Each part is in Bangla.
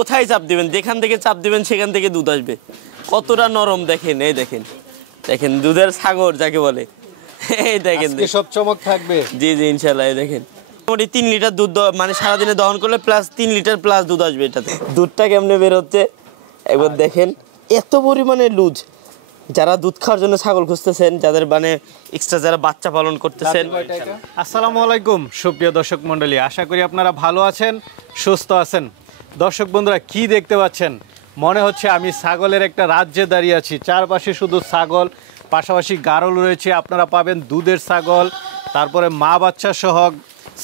কোথায় চাপ দিবেন, যেখান থেকে চাপ দিবেন সেখান থেকে দুধ আসবে। কতটা নরম দেখেন, এই দেখেন দেখেন দুধের সাগর যাকে বলে। এই দেখেন সব চমক থাকবে। জি জি ইনশাল্লাহ। এই দেখেন মোটামুটি 3 লিটার দুধ মানে সারাদিনে দহন করলে প্লাস 3 লিটার প্লাস দুধ আসবে এটাতে। দুধটা কেমনে বের হচ্ছে একবার দেখেন, এত পরিমাণে লুজ। যারা দুধ খাওয়ার জন্য ছাগল খুঁজতেছেন, যাদের মানে এক্সট্রা যারা বাচ্চা পালন করতেছেন। আসসালামু আলাইকুম সুপ্রিয় দর্শক মণ্ডলী, আশা করি আপনারা ভালো আছেন, সুস্থ আছেন। দর্শক বন্ধুরা, কি দেখতে পাচ্ছেন? মনে হচ্ছে আমি ছাগলের একটা রাজ্যে দাঁড়িয়ে আছি। চারপাশে শুধু ছাগল, পাশাপাশি গারল রয়েছে। আপনারা পাবেন দুধের ছাগল, তারপরে মা বাচ্চা সহ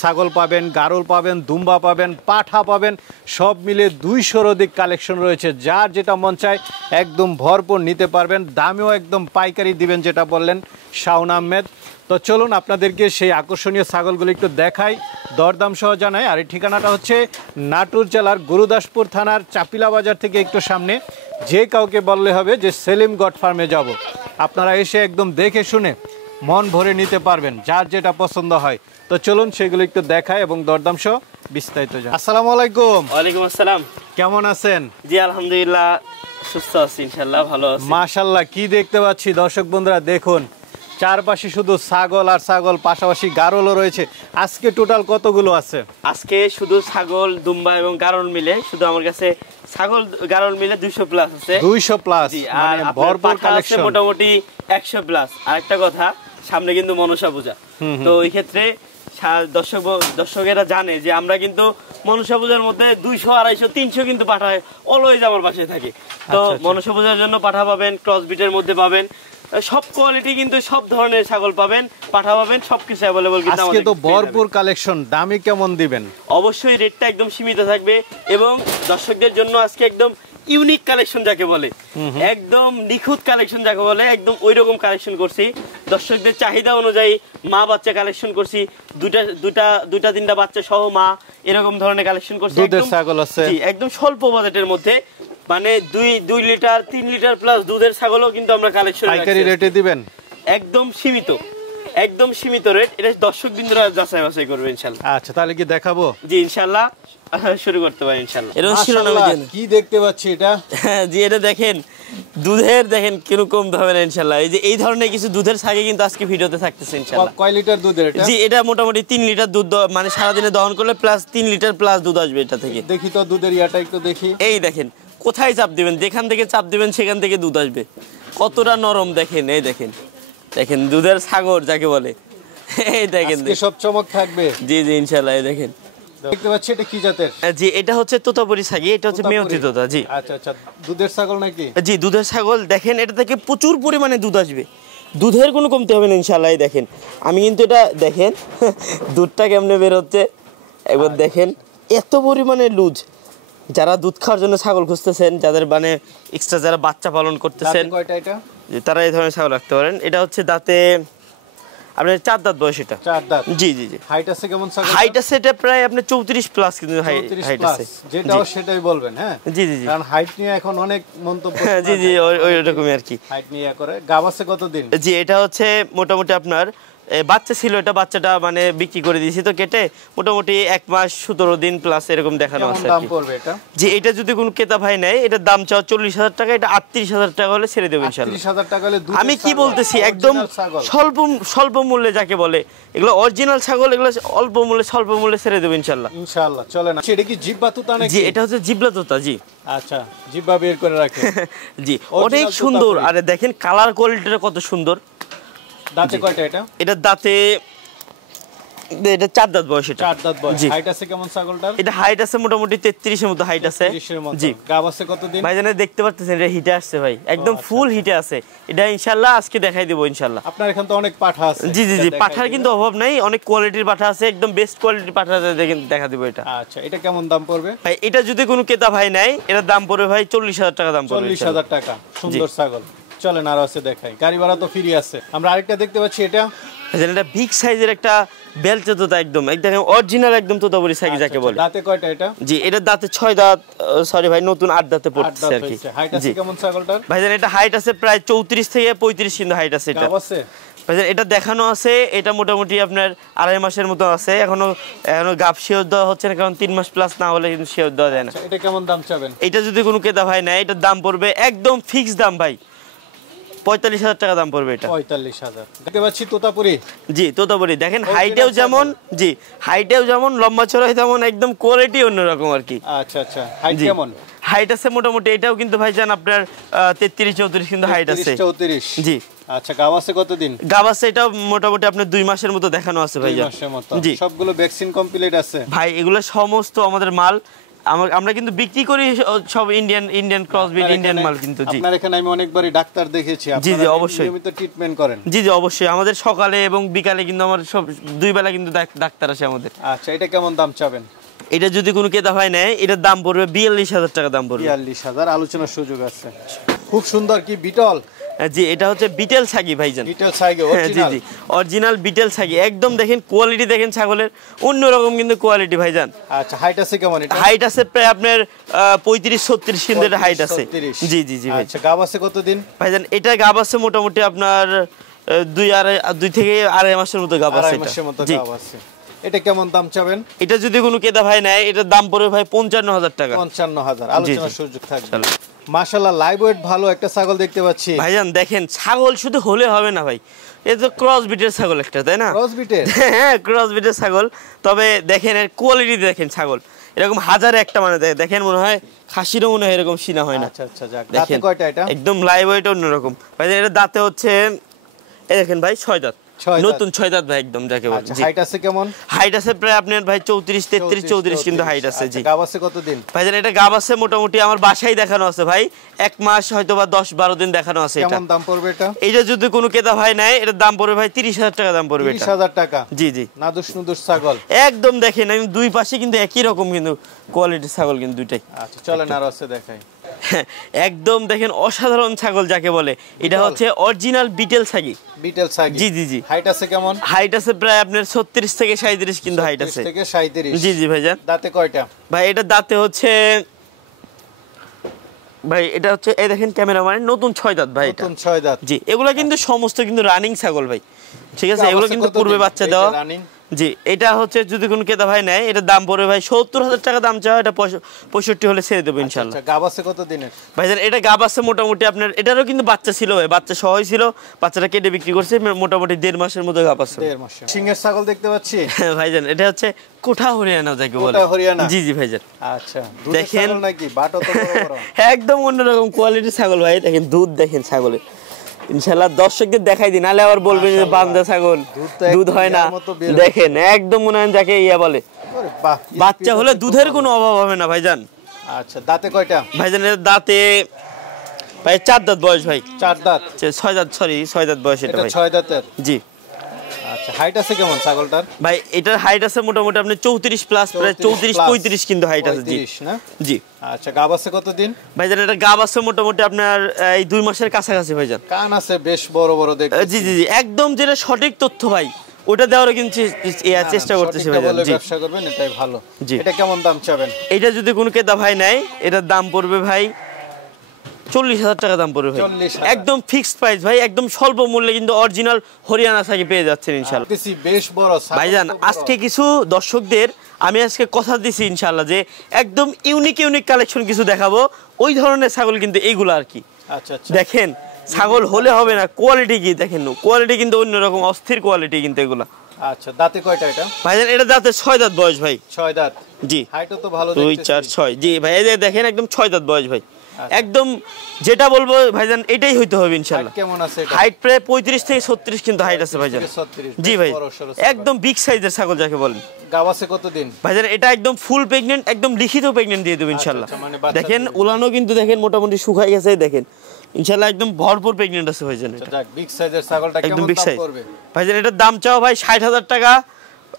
ছাগল পাবেন, গারল পাবেন, দুম্বা পাবেন, পাঠা পাবেন, সব মিলে 200-র অধিক কালেকশন রয়েছে। যার যেটা মন চায় একদম ভরপুর নিতে পারবেন। দামেও একদম পাইকারি দিবেন, যেটা বললেন শাওন আহমেদ। তো চলুন আপনাদেরকে সেই আকর্ষণীয় ছাগলগুলো একটু দেখাই, দরদাম সহ জানাই। আর এই ঠিকানাটা হচ্ছে নাটোর জেলার গুরুদাসপুর থানার চাপিলা বাজার থেকে একটু সামনে। যে কাউকে বললে হবে যে সেলিম গড ফার্মে যাব, আপনারা এসে একদম দেখে শুনে মন ভরে নিতে পারবেন, যার যেটা পছন্দ হয়। তো চলুন সেগুলো একটু দেখায় এবং দরদাম সহ বিস্তারিত জানাই। আসসালামু আলাইকুম। ওয়ালাইকুম আসসালাম। কেমন আছেন? জি আলহামদুলিল্লাহ সুস্থ আছি ইনশাআল্লাহ, ভালো আছি। মাশাআল্লাহ, কি দেখতে পাচ্ছি দর্শক বন্ধুরা, দেখুন চারপাশে শুধু ছাগল আর ছাগল, পাশাপাশি গারলও রয়েছে। আজকে টোটাল কতগুলো আছে? আজকে শুধু ছাগল, দুম্বা এবং গারল মিলে শুধু আমার কাছে ছাগল গারল মিলে 200 প্লাস আছে। 200 প্লাস, মানে ভরপুর কালেকশন, মোটামুটি 100 প্লাস। আরেকটা কথা, সামনে কিন্তু মনসা পূজা, তো এই ক্ষেত্রে দর্শকেরা জানে যে আমরা কিন্তু মনসা পূজার মধ্যে 200, 250, 300 কিন্তু পাঠায় অলওয়েজ আমার বাসায় থাকে। তো মনসা পূজার জন্য পাঠা পাবেন, ক্রস বিটের মধ্যে পাবেন, সব কোয়ালিটি কিন্তু সব ধরনের ছাগল পাবেন, পাঠা পাবেন, সবকিছু अवेलेबल। কিন্তু আজকে তো ভরপুর কালেকশন, দামই কেমন দিবেন? অবশ্যই রেটটা একদম সীমিত থাকবে এবং দর্শকদের জন্য আজকে একদম ইউনিক কালেকশন যাকে বলে, একদম নিখুঁত কালেকশন যাকে বলে, একদম ওইরকম কালেকশন করছি। দর্শকদের চাহিদা অনুযায়ী মা বাচ্চা কালেকশন করছি, দুইটা তিনটা বাচ্চা সহ মা, এরকম ধরনের কালেকশন করছি। দুধের ছাগল আছে একদম স্বল্প বাজেটের মধ্যে, মানে 2 লিটার 3 লিটার প্লাস দুধের ছাগলও কিন্তু আমরা কালেকশন পাইকারি রেটে দিবেন। একদম সীমিত, একদম সীমিত রেট। এটা দর্শক বিন্দুরা যাচাই বাছাই করবে ইনশাআল্লাহ। আচ্ছা, তাহলে কি দেখাবো? জি ইনশাআল্লাহ শুরু করতে পারি ইনশাআল্লাহ। কি দেখতে পাচ্ছি এটা? জি এটা দেখেন দুধের, দেখেন কিরকম হবে না ইনশাআল্লাহ। এই যে এই ধরনের কিছু দুধের ছাগে কিন্তু আজকে ভিডিওতে থাকতেছে ইনশাআল্লাহ। কয় লিটার দুধের এটা? জি এটা মোটামুটি 3 লিটার দুধ, মানে সারাদিনে দহন করলে প্লাস 3 লিটার প্লাস দুধ আসবে এটা থেকে। দেখি তো দুধের ইয়াটা একটু দেখি। এই দেখেন কোথায় চাপ দিবেন, যেখান থেকে চাপ দিবেন সেখান থেকে দুধ আসবে। কতটা নরম দেখেন, এই দেখেন দেখেন দুধের সাগর যাকে বলে। এই দেখেন সব চমক থাকবে। জি জি ইনশাআল্লাহ। এই দেখেন দেখতে পাচ্ছি, এটা কি জাতের? জি এটা হচ্ছে তোতাপুরি ছাগি, এটা হচ্ছে মেয়তি তোতা। জি আচ্ছা আচ্ছা, দুধের ছাগল নাকি? জি দুধের ছাগল। দেখেন এটা থেকে প্রচুর পরিমাণে দুধ আসবে, দুধের কোনো কমতি হবে না ইনশাআল্লাহ। দেখেন আমি কিন্তু এটা দেখেন দুধটা কেমনে বের হচ্ছে একবার দেখেন, এত পরিমাণে লুজ। যারা দুধ খাওয়ার জন্য ছাগল খুঁজতেছেন, যাদের মানে এক্সট্রা যারা বাচ্চা পালন করতেছেন, তারা এই ধরনের ছাগল রাখতে পারেন। এটা হচ্ছে দাঁতে আপনার 4 দাঁত বয়স। এটা 4 দাঁত। জি জি জি। হাইট আছে কেমন ছাগল? হাইট আছে এটা প্রায় আপনার 34 প্লাস, কিন্তু হাইট আছে। যেটাও সেটাই বলবেন। হ্যাঁ জি জি জি, কারণ হাইট নিয়ে এখন অনেক মন্তব্য। জি জি ওই রকমই আর কি। হাইট নিয়ে করে। গাব আছে কতদিন? জি এটা হচ্ছে মোটামুটি আপনার বাচ্চা ছিল, এটা বাচ্চাটা মানে বিক্রি করে দিয়েছি তো কেটে, মোটামুটি 1 মাস 17 দিন প্লাস এরকম দেখানো আছে। দাম পড়বে এটা? জি এটা যদি কোনো ক্রেতা ভাই নেয়, এটার দাম চাও 40,000 টাকা, এটা 38,000 টাকা হলে ছেড়ে দেবো ইনশাআল্লাহ। 38,000 টাকা হলে দুধ। আমি কি বলতেছি, একদম স্বল্প মূল্যে যাকে বলে, এগুলো অরিজিনাল ছাগল, এগুলো অল্প মূল্যে ছেড়ে দেবো ইনশাআল্লাহ। ইনশাআল্লাহ চলে না। এটা কি জিব্বা তোতা নাকি? জি এটা হচ্ছে জিবলা তোতা। জি আচ্ছা, জিব্বা বের করে রাখে। জি অনেক সুন্দর। আরে দেখেন কালার কোয়ালিটিটা কত সুন্দর। দাঁতে কয়টা এটা? এটা দাঁতে এটা 4 দাঁত বয়স। এটা 4 দাঁত বয়স। হাইট আছে কেমন ছাগলটার? এটা হাইট আছে মোটামুটি 33 এর মতো হাইট আছে। জি। গাব আছে কতদিন? ভাই জানেন দেখতে পাচ্ছেন এটা হিটে আসছে ভাই, একদম ফুল হিটে আছে। এটা ইনশাআল্লাহ আজকে দেখাই দেব ইনশাআল্লাহ। আপনার এখানে তো অনেক পাঠা আছে। জি জি জি, পাঠার কিন্তু অভাব নাই, অনেক কোয়ালিটির পাঠা আছে, একদম বেস্ট কোয়ালিটির পাঠা দেখা দেব এটা। আচ্ছা, এটা কেমন দাম পড়বে? ভাই এটা যদি কোনো ক্রেতা ভাই নেয়, এটার দাম পড়বে ভাই 40,000 টাকা দাম পড়বে। 40,000 টাকা। সুন্দর ছাগল। চলেন আর আছে দেখাই। গাড়ি ভাড়া তো ফ্রি আছে। আমরা আরেকটা দেখতে পাচ্ছি, এটা এটা বিগ সাইজের একটা বেলচা তোতা, একদম একদম অরিজিনাল একদম তোতাপুরি ছাগি যাকে বলে। দাঁতে কয়টা এটা? জি এটা দাঁতে 6 দাঁত, সরি ভাই নতুন 8 দাঁতে পড়ছে আর কি। হাইট আছে কেমন ছাগলটার? ভাই জানেন এটা হাইট আছে প্রায় 34 থেকে 35 কিন্তু হাইট আছে। এটা গাব আছে? ভাইজান এটা দেখানো আছে, এটা মোটামুটি আপনার 2.5 মাসের মতো আছে, এখনো গাব শিওর দেওয়া হচ্ছে না, কারণ 3 মাস প্লাস না হলে কিন্তু শিওর দেওয়া যায় না। এটা কেমন দাম চাবেন? এটা যদি কোনো ক্রেতা ভাই নেয়, এটার দাম পড়বে একদম ফিক্স দাম ভাই, 45,000 টাকা দাম পড়বে এটা। 45,000। দেখতে পাচ্ছি তোতাপুরি। জি তোতাপুরি, দেখেন হাইটেও যেমন, জি হাইটেও যেমন, লম্বা চড়াই তেমন, একদম কোয়ালিটি অন্যরকম আর কি। আচ্ছা আচ্ছা, হাইট কেমন? হাইট আছে মোটামুটি, এটাও কিন্তু ভাইজান আপনার 33-34 কিন্তু হাইট আছে। 34। জি। আচ্ছা, গাব আছে কতদিন? গাব আছে এটা মোটামুটি আপনার 2 মাসের মতো দেখানো আছে ভাইজান। 2 মাসের মতো। জি। সবগুলো ভ্যাকসিন কমপ্লিট আছে ভাই, এগুলো সমস্ত আমাদের মাল, আমরা কিন্তু বিক্রি করি সব ইন্ডিয়ান ক্রসবিট ইন্ডিয়ান মাল কিন্তু। জি, আপনার এখানে আমি অনেকবারই ডাক্তার দেখেছি, জি জি অবশ্যই নিয়মিত ট্রিটমেন্ট করেন। জি জি অবশ্যই, আমাদের সকালে এবং বিকালে কিন্তু আমার সব 2 বেলা কিন্তু ডাক্তার আসে আমাদের। আচ্ছা, এটা কেমন দাম চাবেন? এটা যদি কোনো ক্রেতা ভাই নেয়, এটার দাম পড়বে 42,000 টাকা দাম পড়বে। 42,000, আলোচনার সুযোগ আছে। খুব সুন্দর, কি বিটল? জি, এটা হচ্ছে বিটেল ছাগি ভাইজান। বিটল ছাগি জি অরিজিনাল? জি অরিজিনাল বিটেল ছাগি, একদম দেখেন কোয়ালিটি, দেখেন ছাগলের অন্যরকম কিন্তু কোয়ালিটি ভাইজান। আচ্ছা, হাইট আছে কেমন এটা? হাইট আছে প্রায় আপনার 35-36 কিন্তু এটা হাইট আছে। 35। জি জি জি ভাই। আচ্ছা, গাব আছে কতদিন? ভাইজান এটা গাব আছে মোটামুটি আপনার 2 থেকে 2.5 মাসের মতো গাব আছে 2.5 এটা। মাসের মতো জি। গাব আছে। এটা কেমন দাম চাবেন? এটা যদি কোনো ক্রেতা ভাই নেয়, এটার দাম পড়বে ভাই 55,000 টাকা। 55,000, জি, আলোচনার জি। সুযোগ থাকবে। চলো। মাশাআল্লাহ, লাইভ ওয়েট ভালো একটা ছাগল দেখতে পাচ্ছি। ভাইজান দেখেন, ছাগল শুধু হলে হবে না ভাই, এটা তো ক্রস বিটের ছাগল একটা, তাই না? ক্রস বিটের? হ্যাঁ, ক্রস বিটের ছাগল। তবে দেখেন এর কোয়ালিটি, দেখেন ছাগল এরকম হাজারে একটা, মানে দেখেন মনে হয় খাসিরও মনে হয় এরকম সিনা হয় না। আচ্ছা আচ্ছা, যাক। দাঁতে দেখেন কয়টা এটা? একদম লাইভ ওয়েট অন্যরকম ভাইজান। এটা দাঁতে হচ্ছে এই দেখেন ভাই 6 দাঁত, 6 দাঁত। নতুন 6 দাঁত ভাই, একদম যাকে বলে। আচ্ছা, জি। হাইট আছে কেমন? হাইট আছে প্রায় আপনার ভাই 34 কিন্তু হাইট আছে। জি। গাব আছে কতদিন? ভাইজান এটা গাব আছে মোটামুটি, আমার বাসায় দেখানো আছে ভাই, 1 মাস হয়তো বা 10-12 দিন দেখানো আছে এটা। কেমন দাম পড়বে এটা? এটা যদি কোনো ক্রেতা ভাই নেয়, এটার দাম পড়বে ভাই 30,000 টাকা দাম পড়বে এটা। 30,000 টাকা? জি জি। নাদুস নুদুস ছাগল একদম দেখেন, আমি দুই পাশে কিন্তু একই রকম কিন্তু কোয়ালিটির ছাগল কিন্তু দুইটাই। আচ্ছা, চলেন আর আছে দেখাই। একদম দেখেন অসাধারণ ছাগল যাকে বলে, এটা হচ্ছে অরিজিনাল বিটেল ছাগি। বিটেল ছাগি? জি জি জি। হাইট আছে কেমন? হাইট আছে প্রায় আপনার 36 থেকে 37 কিন্তু হাইট আছে। 36 থেকে 37? জি জি ভাইজান। দাঁতে কয়টা? ভাই এটা দাঁতে হচ্ছে, ভাই এটা হচ্ছে এই দেখেন ক্যামেরাম্যান, নতুন 6 দাঁত ভাই এটা। নতুন 6 দাঁত? জি, এগুলো কিন্তু সমস্ত কিন্তু রানিং ছাগল ভাই, ঠিক আছে? এগুলো কিন্তু কতদিন পূর্বে বাচ্চা এই যে দেওয়া। রানিং? জি, এটা হচ্ছে যদি কোনো ক্রেতা ভাই নেয়, এটার দাম পড়বে ভাই 70,000 টাকা দাম চাওয়া, এটা 65 হলে ছেড়ে দেবো ইনশাল্লাহ। আচ্ছা, গাব আছে কত দিনের? ভাইজান এটা গাব আছে মোটামুটি আপনার, এটারও কিন্তু বাচ্চা ছিল ভাই, বাচ্চা সহই ছিল, বাচ্চাটা কেটে বিক্রি করছে, মোটামুটি 1.5 মাসের মতো গাব আছে। 1.5 মাস। সিংহের ছাগল দেখতে পাচ্ছি ভাইজান এটা হচ্ছে কোঠা হরিয়ানা যাকে বলে। কোটা হরিয়ানা? জি জি ভাইজান। আচ্ছা, দুধের দেখেন। ছাগল নাকি? বাটও তো বড় বড়। একদম অন্যরকম কোয়ালিটির ছাগল ভাই, দেখেন দুধ দেখেন ছাগলের, ইনশাআল্লাহ দর্শকদের দেখাই দিন, নাহলে আবার বলবেন যে বান্দা ছাগল দুধ হয় না। দেখেন একদম মনে হয় যাকে ইয়া বলে, ওরে বাহ, বাচ্চা হলে দুধের কোনো অভাব হবে না ভাইজান। আচ্ছা, দাঁতে কয়টা? ভাইজান এর দাঁতে ভাই 4 দাঁত বয়স ভাই। 4 দাঁত? 6 দাঁত, সরি 6 দাঁত বয়স এটা এটা ভাই। 6 দাঁতের? জি। আচ্ছা, হাইট আছে কেমন ছাগলটার? ভাই এটার হাইট আছে মোটামুটি আপনি 34 প্লাস, প্রায় 34-35 কিন্তু হাইট আছে। জি 35 না? জি। আচ্ছা, গাব আছে কতদিন? ভাইজান এটা গাব আছে মোটামুটি আপনার এই 2 মাসের কাছাকাছি ভাইজান। কান আছে বেশ বড় বড় দেখতে। জি জি জি, একদম যেটা সঠিক তথ্য ভাই, ওটা দেওয়ার কিন্তু চেষ্টা করতেছি ভাইজান। জি, ব্যবসা করবেন, এটাই ভালো। জি। এটা কেমন দাম চাবেন? এটা যদি কোনো ক্রেতা ভাই নেয়, এটার দাম পড়বে ভাই 40,000 টাকা দাম পড়বে ভাই। 40,000? একদম ফিক্সড প্রাইস ভাই, একদম স্বল্প মূল্যে কিন্তু অরিজিনাল হরিয়ানা ছাগি পেয়ে যাচ্ছেন ইনশাআল্লাহ। দেখতেছি বেশ বড় ছাগল। ভাইজান তো বড়। আজকে কিছু দর্শকদের আমি আজকে কথা দিছি ইনশাআল্লাহ যে একদম ইউনিক কালেকশন কিছু দেখাবো, ওই ধরনের ছাগল কিন্তু এইগুলো আর কি। আচ্ছা আচ্ছা, দেখেন ছাগল হলে হবে না, কোয়ালিটি কি দেখেন, কোয়ালিটি কিন্তু অন্যরকম অস্থির কোয়ালিটি কিন্তু এগুলা। আচ্ছা, দাঁতে কয়টা এটা? ভাইজান এটা দাঁতে 6 দাঁত বয়স ভাই। 6 দাঁত? জি। হাইটও তো ভালো 2 দেখতেছি। 4 6, জি ভাই এই যে দেখেন একদম 6 দাঁত বয়স ভাই। একদম যেটা বলবো ভাইজান এটাই হইতে হবে ইনশাআল্লাহ। হাইট কেমন আছে এটা? হাইট প্রায় 35 থেকে 36 কিন্তু হাইট আছে ভাইজান। 36? জি ভাই, বড় সড়ো ছাগল। একদম বিগ সাইজের ছাগল যাকে বলেন। গাব আছে কতদিন? ভাইজান এটা একদম ফুল প্রেগনেন্ট, একদম লিখিত প্রেগনেন্ট দিয়ে দেবো ইনশাআল্লাহ। আচ্ছা, মানে বাচ্চা দেখেন দিবে। উলানো কিন্তু দেখেন মোটামুটি শুকাই গেছে, দেখেন ইনশাআল্লাহ একদম ভরপুর প্রেগনেন্ট আছে ভাইজান এটা। যাক, বিগ সাইজের ছাগলটা একদম কেমন বিগ দাম সাইজ পড়বে? ভাইজান এটার দাম চাও ভাই 60,000 টাকা।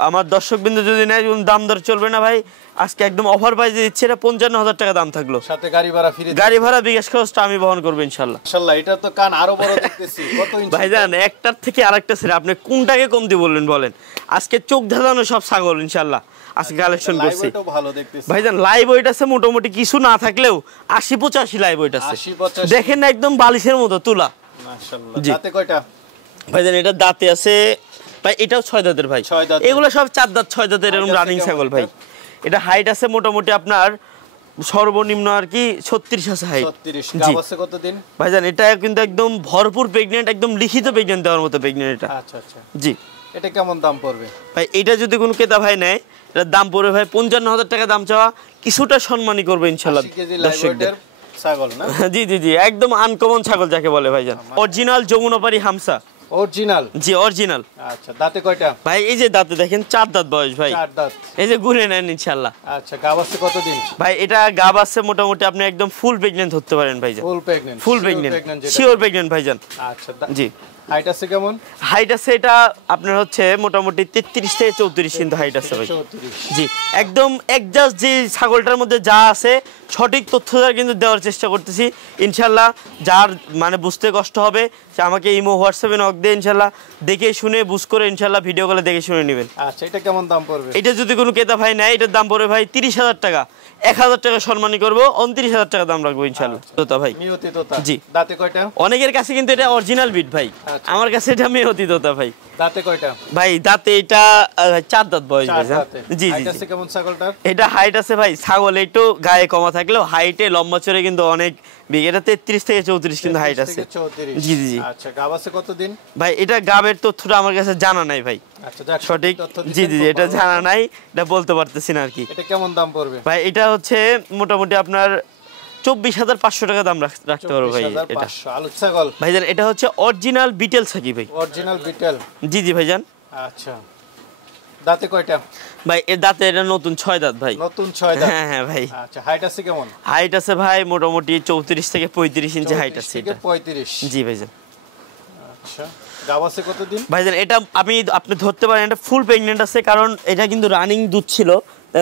আমার দর্শকবৃন্দ যদি নেয়, দাম দর চলবে না ভাই, আজকে একদম অফার প্রাইসে দিচ্ছে, এটা 55,000 টাকা দাম থাকলো, সাথে গাড়ি ভাড়া ফ্রি। গাড়ি ভাড়া বিকাশ খরচটা আমি বহন করবো ইনশাআল্লাহ। মাশাআল্লাহ, এটা তো কান আরো বড় দেখতেছি। কত ইঞ্চি? ভাইজান একটার থেকে আরেকটা ছেড়ে আপনি কোনটাকে কমতি বলবেন বলেন? আজকে চোখ ধাঁধানো সব ছাগল ইনশাআল্লাহ আজকে কালেকশন করছি লাইভ ওয়েটও ভালো দেখতেছি। ভাইজান লাইভ ওয়েট আছে মোটামুটি, কিছু না থাকলেও 80-85 লাইভ ওয়েট আছে। 80-85? দেখেন না একদম বালিশের মতো তুলা। মাশাআল্লাহ। জি। দাঁতে কয়টা? ভাইজান এটা দাঁতে আছে ভাই, এটাও 6 দাঁতের ভাই। 6 দাঁতের। এগুলো সব 4 দাঁত 6 দাঁতের এরকম Height আছে রানিং কেমন ছাগল ভাই। এটা হাইট আছে মোটামুটি আপনার সর্বনিম্ন আর কি 36 আছে হাইট। 36 জি গাব আছে কতদিন? ভাইজান এটা কিন্তু একদম ভরপুর প্রেগন্যান্ট, একদম লিখিত প্রেগন্যান্ট দেওয়ার মতো প্রেগন্যান্ট এটা। আচ্ছা আচ্ছা, জি এটা কেমন দাম পড়বে ভাই, এটা যদি কোনো ক্রেতা ভাই নেয় এটার দাম পড়বে ভাই 55,000 টাকা দাম চাওয়া, কিছুটা সম্মানই করবে ইনশাআল্লাহ 80 কেজি লাইভ দর্শকদের। ওয়েটের ছাগল না? জি জি জি, একদম আনকমন ছাগল যাকে বলে ভাইজান, অরিজিনাল যমুনাপাড়ি হামসা। অরিজিনাল? জি অরিজিনাল। আচ্ছা, দাঁতে কয়টা ভাই এই যে দাঁতে দেখেন 4 দাঁত বয়স ভাই, 4 দাঁত। এই যে গুনে নেন ইনশাআল্লাহ। আচ্ছা, গাব আছে কতদিন? ভাই এটা গাব আছে মোটামুটি আপনি একদম ফুল প্রেগন্যান্ট ধরতে পারেন ভাইজান। ফুল প্রেগন্যান্ট? ফুল প্রেগন্যান্ট, শিওর প্রেগন্যান্ট ভাইজান। আচ্ছা, জি। হাইট আছে কেমন? হাইট আছে এটা আপনার হচ্ছে মোটামুটি 33 থেকে 34 কিন্তু হাইট আছে ভাই। 34। জি একদম একজাস্ট যে ছাগলটার মধ্যে যা আছে সঠিক তথ্যটা কিন্তু দেওয়ার চেষ্টা করতেছি ইনশাল্লাহ। যার মানে বুঝতে কষ্ট হবে সে আমাকে ইমো হোয়াটসঅ্যাপে নক দিয়ে ইনশাল্লাহ দেখে শুনে বুঝ করে ইনশাল্লাহ ভিডিও কলে দেখে শুনে নেবেন। আচ্ছা, এটা কেমন দাম পড়বে? এটা যদি কোনো ক্রেতা ভাই নেয় এটার দাম পড়বে ভাই 30,000 টাকা, 1,000 টাকা সম্মানী করবো, 29,000 টাকা দাম রাখবো ইনশাল্লাহ। তোতা ভাই নিয়তি তোতা? জি। দাঁতে কয়টা? অনেকের কাছে কিন্তু এটা অরিজিনাল বিট ভাই, আচ্ছা। আমার কাছে এটা মেহতি তোতা ভাই। দাঁতে কয়টা? ভাই দাঁতে এটা 4 দাঁত বয়স 4 ভাই। দাঁতে। জি হাইট জি আছে কেমন ছাগলটার? এটা হাইট আছে ভাই, ছাগল একটু গায়ে কমা থাকলেও হাইটে লম্বা চড়ে কিন্তু অনেক বিগ। এটা 33 থেকে 34 কিন্তু হাইট আছে। 34। জি জি জি। আচ্ছা, গাব আছে কতদিন? ভাই এটা গাবের তথ্যটা আমার কাছে জানা নাই ভাই, আচ্ছা, যাক, সঠিক। তথ্য জি দিচ্ছেন, জি জি, খুব এটা ভালো। জানা নাই, এটা বলতে পারতেছি না আর কি। এটা কেমন দাম পড়বে? ভাই এটা হচ্ছে মোটামুটি আপনার 24,500 টাকা দাম রাখতে পারবো ভাই এটা। 24,500 আলু ছাগল? ভাইজান এটা হচ্ছে অরিজিনাল বিটেল ছাগি ভাই। Original betel? জি জি ভাইজান। আচ্ছা, দাঁতে কয়টা? ভাই এর দাঁতে এটা নতুন 6 দাঁত ভাই। নতুন 6 দাঁত? হ্যাঁ হ্যাঁ ভাই। আচ্ছা, হাইট আছে কেমন? হাইট আছে ভাই মোটামুটি 34 থেকে 35 ইঞ্চি হাইট 34 আছে থেকে এটা। 35। জি ভাইজান। আচ্ছা, গাব আছে কতদিন? ভাইজান এটা আপনি ধরতে পারেন এটা ফুল প্রেগন্যান্ট আছে, কারণ এটা কিন্তু রানিং দুধ ছিল,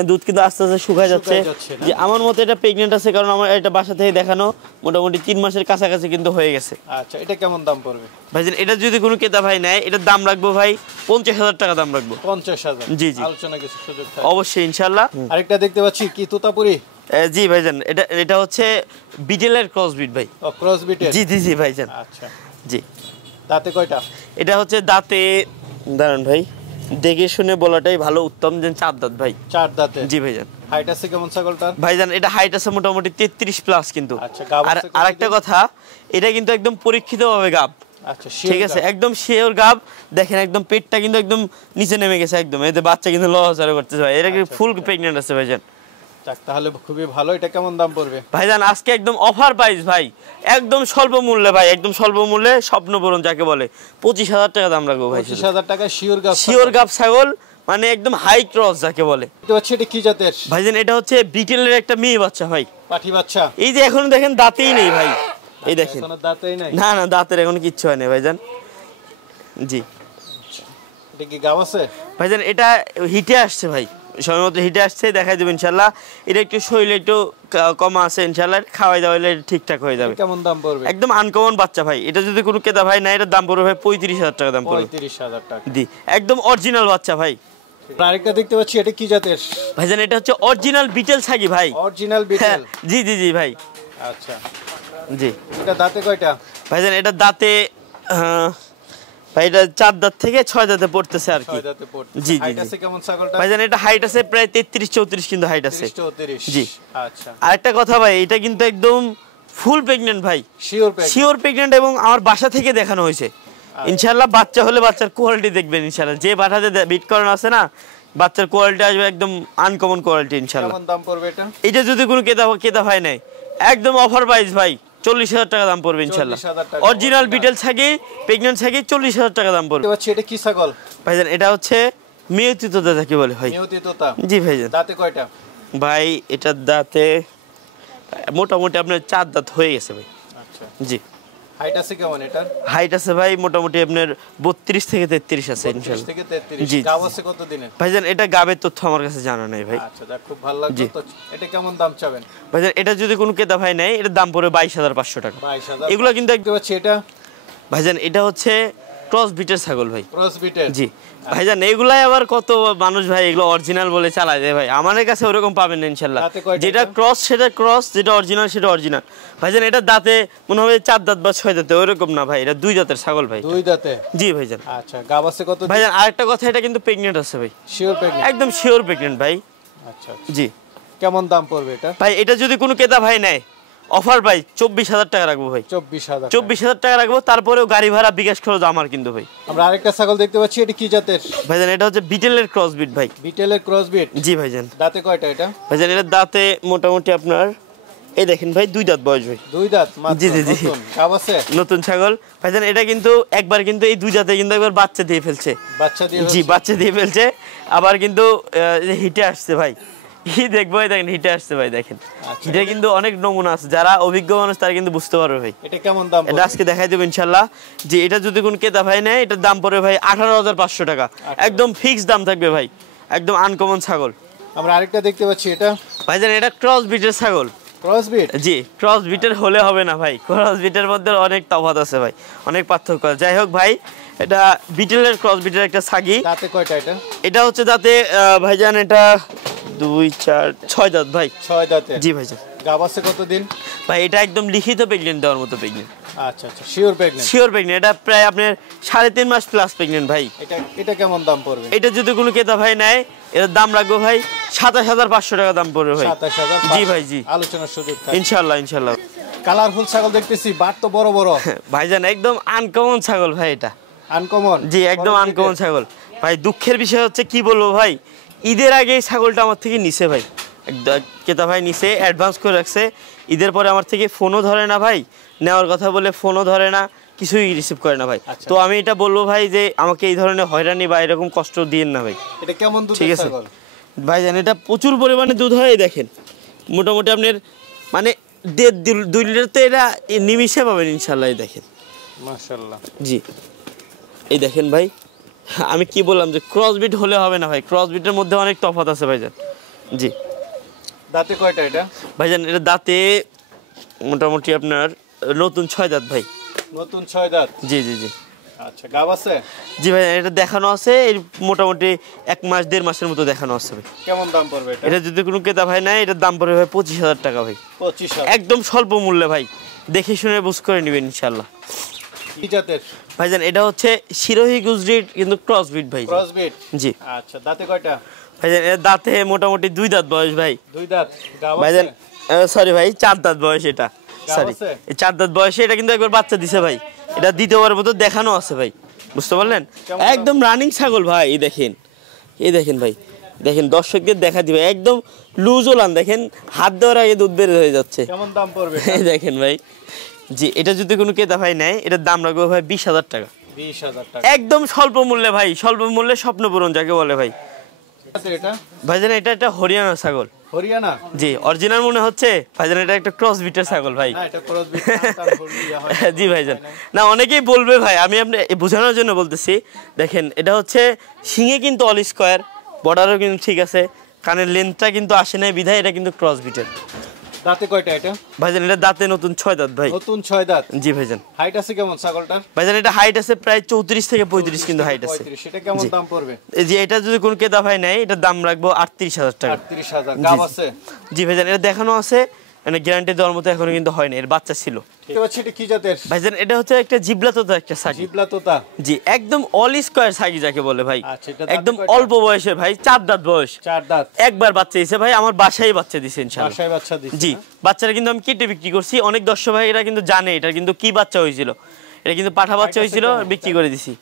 দুধ কিন্তু আস্তে আস্তে শুকায় যাচ্ছে। যাচ্ছে না? যে আমার মতে এটা প্রেগন্যান্ট আছে, কারণ আমার এটা বাসা থেকে দেখানো মোটামুটি 3 মাসের কাছাকাছি কিন্তু হয়ে গেছে। আচ্ছা, এটা কেমন দাম পড়বে? ভাইজান এটা যদি কোনো ক্রেতা ভাই নেয় এটার দাম রাখবো ভাই 50,000 টাকা দাম রাখবো। 50,000? জি, জি। আলোচনা কিছু সুযোগ থাকে? অবশ্যই ইনশাল্লাহ। আরেকটা দেখতে পাচ্ছি, কি তোতাপুরি? জি ভাইজান, এটা হচ্ছে বিটেলের ক্রস বিট ভাই। ও, ক্রস বিটের? জি জি জি ভাইজান। আচ্ছা, জি দাঁতে কয়টা? এটা হচ্ছে দাঁতে দাঁড়ান ভাই, দেখে শুনে বলাটাই ভালো, উত্তম। যে 4 দাঁত ভাই। 4 দাঁতে? জি ভাইজান। হাইট আছে কেমন ছাগলটার? ভাইজান এটা হাইট আছে মোটামুটি 33 প্লাস কিন্তু। আচ্ছা, গাব আর আছে কতদিন? আরেকটা কথা, এটা কিন্তু একদম পরীক্ষিতভাবে গাব। আচ্ছা, ঠিক আছে, একদম শিওর গাব। দেখেন একদম পেটটা কিন্তু একদম নিচে নেমে গেছে একদম, এতে বাচ্চা কিন্তু লড়াচড়া করতেছে ভাই। এটা কিন্তু ফুল প্রেগন্যান্ট আছে ভাইজান। যাক, তাহলে খুবই ভালো। এটা কেমন দাম পড়বে? ভাইজান আজকে একদম অফার প্রাইস ভাই, একদম স্বল্প মূল্যে ভাই, একদম স্বল্প মূল্যে স্বপ্নপূরণ যাকে বলে 25,000 টাকা দাম রাখবো ভাই। 25,000 টাকা শিওর গাব? শিওর গাব ছাগল, মানে একদম হাই ক্রস যাকে বলে। দেখতে পাচ্ছি, এটা কি জাতের? ভাইজান এটা হচ্ছে বিটেলের একটা মেয়ে বাচ্চা ভাই। পাঠি বাচ্চা? এই যে এখন দেখেন দাঁতেই নেই ভাই, এই দেখেন। এখনো দাঁতেই নাই? না না, দাঁতের এখন কিচ্ছু হয় না ভাইজান। জি এটা কি গাব আছে? ভাইজান এটা হিটে আসছে ভাই, সময়মতো হিটে আসছে, দেখাই দেবো ইনশাল্লাহ। এটা একটু শরীরে একটু কমা আছে ইনশাল্লাহ, খাওয়াই দাওয়া হলে ঠিকঠাক হয়ে যাবে। কেমন দাম পড়বে? একদম আনকমন বাচ্চা ভাই। এটা যদি কোনো ক্রেতা ভাই না, এটার দাম পড়বে ভাই 35,000 টাকা দাম পড়বে। 35,000 টাকা? জি একদম অরিজিনাল বাচ্চা ভাই। আরেকটা দেখতে পাচ্ছি, এটা কি জাতের? ভাইজান এটা হচ্ছে অরিজিনাল বিটেল ছাগি ভাই। অরিজিনাল হ্যাঁ বিটেল? জি জি জি ভাই। আচ্ছা, জি এটা দাঁতে কয়টা? ভাইজান এটা দাঁতে ভাই এটা 4 দাঁত থেকে 6 দাঁতে পড়তেছে আর কি। 6 দাঁতে পড়ছে? জি জি হাইট জি। আছে কেমন ছাগলটা? ভাইজান এটা হাইট আছে প্রায় 33-34 কিন্তু হাইট আছে। 34? জি। আচ্ছা, আরেকটা কথা ভাই, এটা কিন্তু একদম ফুল প্রেগন্যান্ট ভাই, শিওর প্যাক? শিওর প্রেগন্যান্ট, এবং আমার বাসা থেকে দেখানো হয়েছে ইনশাআল্লাহ। বাচ্চা হলে বাচ্চার কোয়ালিটি দেখবেন ইনশাআল্লাহ, যে বাসাতে বিট করানো আছে না, বাচ্চার কোয়ালিটি আসবে একদম আনকমন কোয়ালিটি ইনশাআল্লাহ। কেমন দাম পড়বে এটা? এটা যদি কোনো ক্রেতা ভাই নেয় একদম অফার প্রাইস ভাই 40,000 টাকা দাম পড়বে ইনশাআল্লাহ। 40,000 টাকা? অরিজিনাল বিটেল ছাগি, প্রেগন্যান্ট ছাগি, 40,000 টাকা দাম পড়বে। দেখতে পাচ্ছি, এটা কি ছাগল? ভাইজান এটা হচ্ছে মেয়তি তোতা যাকে বলে ভাই। নিয়তি তোতা? জি ভাইজান। দাঁতে কয়টা? ভাই এটার দাঁতে মোটামুটি আপনার 4 দাঁত হয়ে গেছে ভাই। আচ্ছা, জি। হাইট আছে কেমন এটার? হাইট আছে ভাই মোটামুটি আপনার 32 থেকে 33 আছে 30 ইনশাআল্লাহ। থেকে 33? জি, গাব জি। আছে কত দিনের? ভাইজান এটা গাবের তথ্য আমার কাছে জানা নাই ভাই। আচ্ছা, যাক, খুব ভালো লাগলো জি। তো। এটা কেমন দাম চাবেন? ভাইজান এটা যদি কোনো ক্রেতা ভাই নেয় এটার দাম পড়বে 22,500 টাকা। 22,000? এগুলো কিন্তু দেখতে পাচ্ছি, এটা ভাইজান এটা হচ্ছে ক্রস বিটের ছাগল ভাই। ক্রস বিটের। জি ভাইজান, এগুলাই আবার কত মানুষ ভাই এগুলো অরিজিনাল বলে চালায় দেয় ভাই, আমাদের কাছে ওরকম পাবেন না ইনশাল্লাহ। দাঁতে কয়টা যেটা এটা? ক্রস সেটা ক্রস, যেটা অরিজিনাল সেটা অরিজিনাল ভাইজান। এটা দাঁতে মনে হবে 4 দাঁত বা 6 দাঁতে, ওইরকম না ভাই, এটা 2 দাঁতের ছাগল ভাই। 2 দাঁতে। জি ভাইজান। আচ্ছা গাব আছে কত দিন? ভাইজান আরেকটা কথা, এটা কিন্তু প্রেগনেন্ট আছে ভাই, শিওর প্রেগন্যান্ট? একদম শিওর প্রেগনেন্ট ভাই। আচ্ছা আচ্ছা। জি কেমন দাম পড়বে এটা? ভাই, এটা যদি কোনো ক্রেতা ভাই নেয়, অফার ভাই 24,000 টাকা রাখবো ভাই। 24,000। 24,000 টাকা রাখবো, তারপরেও গাড়ি ভাড়া বিকাশ খরচ আমার কিন্তু ভাই। আমরা আরেকটা ছাগল দেখতে পাচ্ছি, এটা কি জাতের? ভাইজান এটা হচ্ছে বিটেলের ক্রস বিট ভাই। বিটেলের ক্রস বিট। জি ভাইজান। দাঁতে কয়টা এটা? ভাইজান এটার দাঁতে মোটামুটি আপনার এই দেখেন ভাই 2 দাঁত বয়স ভাই। 2 দাঁত মাত্র। জি, জি, জি। নতুন গাব আছে? নতুন ছাগল ভাইজান। এটা কিন্তু একবার কিন্তু এই 2 দাঁতে কিন্তু একবার বাচ্চা দিয়ে ফেলছে। বাচ্চা দিয়ে? জি বাচ্চা দিয়ে ফেলছে, আবার কিন্তু হিটে আসছে ভাই। কি দেখবো, এই দেখেন হিটে আসছে ভাই, দেখেন আচ্ছা। হিটে কিন্তু অনেক নমুনা আছে, যারা অভিজ্ঞ মানুষ তারা কিন্তু বুঝতে পারবে ভাই। এটা কেমন দাম এটা পড়বে? আজকে দেখাই দেবো ইনশাল্লাহ। যে এটা যদি কোন ক্রেতা ভাই নেয়, এটার দাম পড়বে ভাই 18,500 টাকা, একদম ফিক্সড দাম থাকবে ভাই, একদম আনকমন ছাগল। আমরা আরেকটা দেখতে পাচ্ছি, এটা ভাইজান এটা ক্রস বিটের ছাগল। Cross breed? জি ক্রস বিটের হলে হবে না ভাই, ক্রস বিটের মধ্যে অনেক তফাৎ আছে ভাই, অনেক পার্থক্য আছে। যাই হোক ভাই, এটা বিটেলের ক্রস বিটের একটা ছাগি। দাঁতে কয়টা এটা? এটা হচ্ছে দাঁতে ভাইজান এটা 2 4 6 দাঁত ভাই। 6 দাঁতে। জি ভাইজান। গাব আছে কতদিন? ভাই এটা একদম লিখিত প্রেগনেন্ট দেওয়ার মতো প্রেগনেন্ট। আচ্ছা আচ্ছা, শিওর প্রেগন্যান্ট? শিওর প্রেগনেন্ট, এটা প্রায় আপনার 3.5 মাস প্লাস প্রেগনেন্ট ভাই। এটা কেমন দাম পড়বে? এটা যদি কোনো ক্রেতা ভাই নেয়, এর দাম রাখবো ভাই 27,500 টাকা দাম পড়বে ভাই। 27,000? জি ভাই, জি আলোচনার সুযোগ থাকে ইনশাল্লাহ ইনশাল্লাহ। কালারফুল ছাগল দেখতেছি, বাট তো বড় বড়। ভাইজান একদম আনকমন ছাগল ভাই এটা। আনকমন? জি একদম আনকমন ছাগল ভাই। দুঃখের বিষয় হচ্ছে কি বলবো ভাই, ঈদের আগে এই ছাগলটা আমার থেকে নিছে ভাই, ক্রেতা ভাই নিছে, অ্যাডভান্স করে রাখছে। ঈদের পরে আমার থেকে ফোনও ধরে না ভাই, নেওয়ার কথা বলে ফোনও ধরে না, কিছুই রিসিভ করে না ভাই। আচ্ছা। তো আমি এটা বলবো ভাই যে আমাকে এই ধরনের হয়রানি বা এরকম কষ্ট দিয়েন না ভাই। এটা কেমন দুধ? ঠিক আছে ছাগল ভাইজান, এটা প্রচুর পরিমাণে দুধ হয়, দেখেন মোটামুটি আপনার মানে 1.5 2 লিটার তো এটা নিমিষে পাবেন ইনশাল্লাহ। এই দেখেন মাশাআল্লাহ। জি এই দেখেন ভাই, আমি কি বললাম যে ক্রস বিট হলে হবে না ভাই, ক্রস বিটের মধ্যে অনেক তফাৎ আছে ভাইজান। জি দাঁতে কয়টা এটা? ভাইজান এটা দাঁতে মোটামুটি আপনার নতুন 6 দাঁত ভাই। নতুন 6 দাঁত? জি জি জি। আচ্ছা গাব আছে? জি ভাই, এটা দেখানো আছে, এর মোটামুটি 1 মাস 1.5 মাসের মতো দেখানো আছে ভাই। কেমন দাম পড়বে এটা? এটা যদি কোনো ক্রেতা ভাই নেয়, এটার দাম পড়বে ভাই 25,000 টাকা ভাই। 25,000? একদম স্বল্প মূল্যে ভাই, দেখে শুনে বুঝ করে নেবেন ইনশাল্লাহ। কি জাতের? ভাইজান এটা হচ্ছে সিরোহি গুজরিট কিন্তু ক্রস বিট ভাই। Cross breed? জি। আচ্ছা দাঁতে কয়টা? ভাইজান এর দাঁতে মোটামুটি 2 দাঁত বয়স ভাই। 2 দাঁত। গাব ভাইজান আছে? সরি ভাই 4 দাঁত বয়স এটা, গাব সরি আছে? এই 4 দাঁত বয়সে এটা কিন্তু একবার বাচ্চা দিছে ভাই, এটা দ্বিতীয়বারের মতো দেখানো আছে ভাই, বুঝতে পারলেন? কেমন একদম রানিং ছাগল ভাই। এই দেখেন, এই দেখেন ভাই, দেখেন দর্শকদের দেখা দিবে, একদম লুজ ওলান, দেখেন হাত দেওয়ার আগে দুধ বের হয়ে যাচ্ছে। কেমন দাম পড়বে? এই দেখেন ভাই। জি এটা যদি কোনো ক্রেতা ভাই নেয়, এটার দাম রাখবো ভাই 20,000 টাকা, 20,000 টাকা? একদম স্বল্প মূল্যে ভাই, স্বল্প মূল্যে স্বপ্ন পূরণ যাকে বলে ভাই। এটা ভাইজান এটা একটা হরিয়ানা ছাগল। হরিয়ানা? জি অরিজিনাল মনে হচ্ছে ভাইজান, এটা একটা ক্রস বিটের ছাগল ভাই। না এটা ক্রস বিট, টান হরিয়া হয়। জি ভাইজান, না অনেকেই বলবে ভাই, আমি আপনি বোঝানোর জন্য বলতেছি। দেখেন এটা হচ্ছে শিঙে কিন্তু অল স্কোয়ার, বর্ডারও কিন্তু ঠিক আছে, কানের লেন্থটা কিন্তু আসে নাই বিধায় এটা কিন্তু ক্রস বিটের। দাঁতে কয়টা এটা? ভাইজান এটা দাঁতে নতুন 6 দাঁত ভাই। নতুন 6 দাঁত? জি ভাইজান। হাইট আছে কেমন ছাগলটার? ভাইজান এটা হাইট আছে প্রায় 34 থেকে 35 কিন্তু হাইট আছে। 35? সেটা কেমন জি। দাম পড়বে? এই যে এটা যদি কোনো ক্রেতা ভাই নেয়, এটার দাম রাখবো 38,000 টাকা। 38,000? গাব আছে? জি ভাইজান এটা দেখানো আছে, মানে গ্যারান্টি দেওয়ার মতো এখনো কিন্তু হয়নি, এর বাচ্চা ছিল। ঠিক আছে, এটা কি জাতের? ভাইজান এটা হচ্ছে একটা জিবলা তোতা একটা ছাগি। জিবলা তোতা? জি একদম অল স্কয়ার ছাগি যাকে বলে ভাই। আচ্ছা, এটা দাঁতে একদম কয়টা? অল্প বয়সের ভাই, 4 দাঁত বয়স। 4 দাঁত? একবার বাচ্চা দিয়েছে ভাই, আমার বাসায় বাচ্চা দিয়েছে ইনশাআল্লাহ। বাসায় বাচ্চা দিছে? জি বাচ্চাটা কিন্তু আমি কেটে বিক্রি করছি, অনেক দর্শক ভাই এরা কিন্তু জানে এটা কিন্তু কি বাচ্চা হয়েছিল, এটা কিন্তু পাঠা বাচ্চা হয়েছিল, বিক্রি করে দিছি।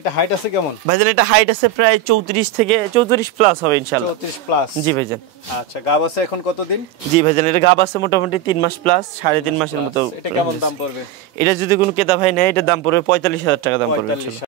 এটা হাইট আছে কেমন? ভাইজান এটা হাইট আছে প্রায় 34 থেকে 34 প্লাস হবে ইনশাআল্লাহ। 34 প্লাস? জি ভাইজান। আচ্ছা গাব আছে এখন কতদিন? জি ভাইজান এটা গাব আছে মোটামুটি 3 মাস প্লাস, 3.5 মাসের মতো। এটা কেমন দাম পড়বে? এটা যদি কোনো ক্রেতা ভাই নেয়, এটার দাম পড়বে 45,000 টাকা দাম পড়বে 45,000? ইনশাআল্লাহ।